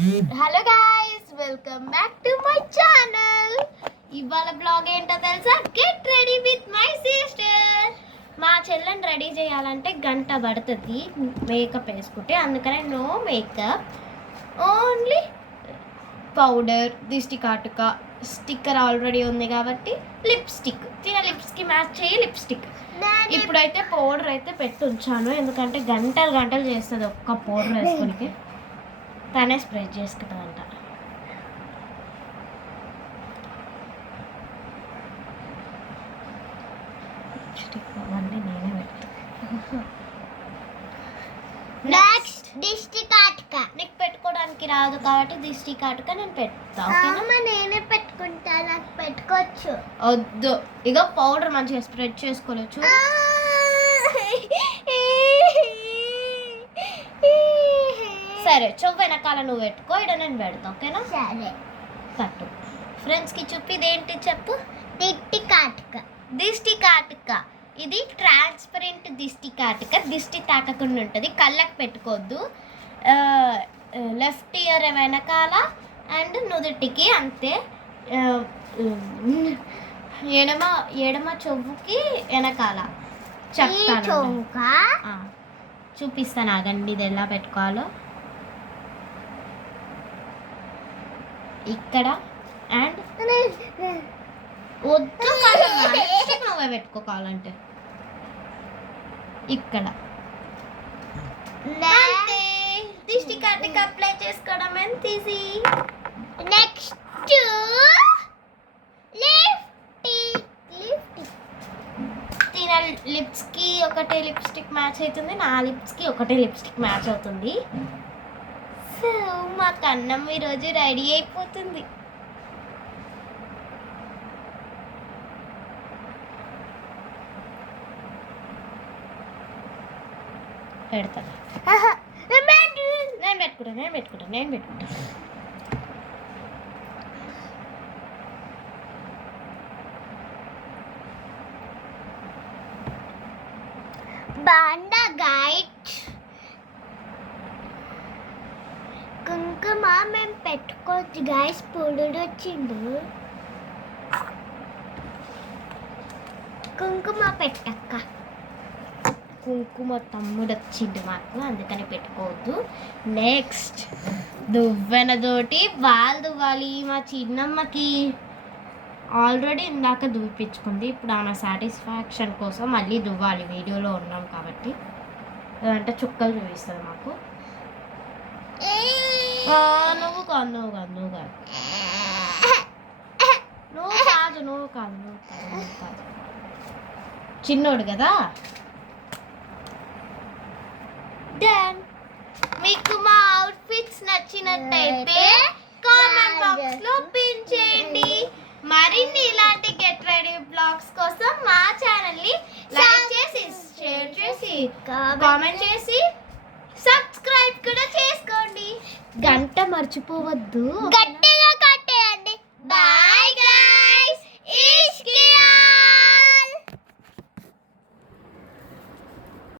Hello guys, welcome back to my channel. ఇవాళ blog ఏంటో తెలుసా? Get ready with my sister. మా చెల్లెని రెడీ చేయాలంటే గంట పడుతుంది మేకప్ వేసుకుంటే, అందుకనే నో మేకప్, ఓన్లీ పౌడర్, దిష్టి కాటుక, స్టిక్కర్ ఆల్రెడీ ఉంది కాబట్టి లిప్స్టిక్, తిన లిప్స్కి మ్యాచ్ చేయి లిప్స్టిక్. ఇప్పుడైతే పౌడర్ అయితే పెట్టి ఉంచాను, ఎందుకంటే గంటలు గంటలు చేస్తుంది ఒక్క పౌడర్ వేసుకునికి. తనే స్ప్రెడ్ చేసుకుంటుందంట. అవన్నీ నేనే పెడతాను. నెక్స్ట్ దిష్టి కాటుక. నీకు పెట్టుకోవడానికి రాదు కాబట్టి దిష్టి కాటుక నేను పెడతా. నేనే పెట్టుకుంటా, నాకు పెట్టుకోవచ్చు. వద్దు, ఇక పౌడర్ మంచిగా స్ప్రెడ్ చేసుకోవచ్చు. సరే, చెవు వెనకాల నువ్వు పెట్టుకో, ఇక్కడ నేను పెడతా, ఓకేనా? సరే, కట్టు. ఫ్రెండ్స్కి చూపి ఇదేంటి చెప్పు. దిష్టి కాటుక. దిష్టి కాటుక ఇది ట్రాన్స్పరెంట్ దిష్టి కాటుక. దిష్టి తాకకుండా ఉంటుంది, కళ్ళకు పెట్టుకోవద్దు. లెఫ్ట్ ఇయర్ వెనకాల అండ్ నుదుటికి అంతే. ఎడమ చెవుకి వెనకాల చెప్తాను, చూపిస్తాను. ఆగండి, ఇది ఎలా పెట్టుకోవాలో. ఇక్కడ అండ్ వద్దు, నువ్వే పెట్టుకోవాలంటే ఇక్కడ. దిష్టి కాటుక అప్లై చేసుకోవడం ఎంత ఈజీ. నెక్స్ట్ తిన లిప్స్కి ఒకటే లిప్స్టిక్ మ్యాచ్ అవుతుంది, నా లిప్స్కి ఒకటే లిప్స్టిక్ మ్యాచ్ అవుతుంది. సో మా కన్నం ఈరోజు రెడీ అయిపోతుంది. పెడతాను, నేను పెట్టుకుంటా. బాండా గైట్ కుంకుమ మేము పెట్టుకోవచ్చు గైస్. పొడుడు వచ్చిండు, కుంకుమ పెట్టక్క. కుంకుమ తమ్ముడు వచ్చిండు మాకు, అందుకని పెట్టుకోవద్దు. నెక్స్ట్ దువ్వెనతోటి వాళ్ళు దువ్వాలి. మా చిన్నమ్మకి ఆల్రెడీ ఇందాక దువ్విపించుకుంది, ఇప్పుడు ఆమె సాటిస్ఫాక్షన్ కోసం మళ్ళీ దువ్వాలి. వీడియోలో ఉన్నాం కాబట్టి అంటే చుక్కలు చూపిస్తుంది మాకు. నువ్వు కాదు చిన్నోడు కదా. మీకు మా అవుట్ఫిట్స్ నచ్చినట్టయితే కామెంట్ బాక్స్ లో పిన్ చేయండి. మరిన్ని ఇలాంటి గెట్ రెడీ బ్లాగ్స్ కోసం మా ఛానల్ ని లైక్ చేసి, షేర్ చేసి, కామెంట్ చేసి, సబ్స్క్రైబ్ కూడా చేసుకోండి. గంట మర్చిపోవద్దు.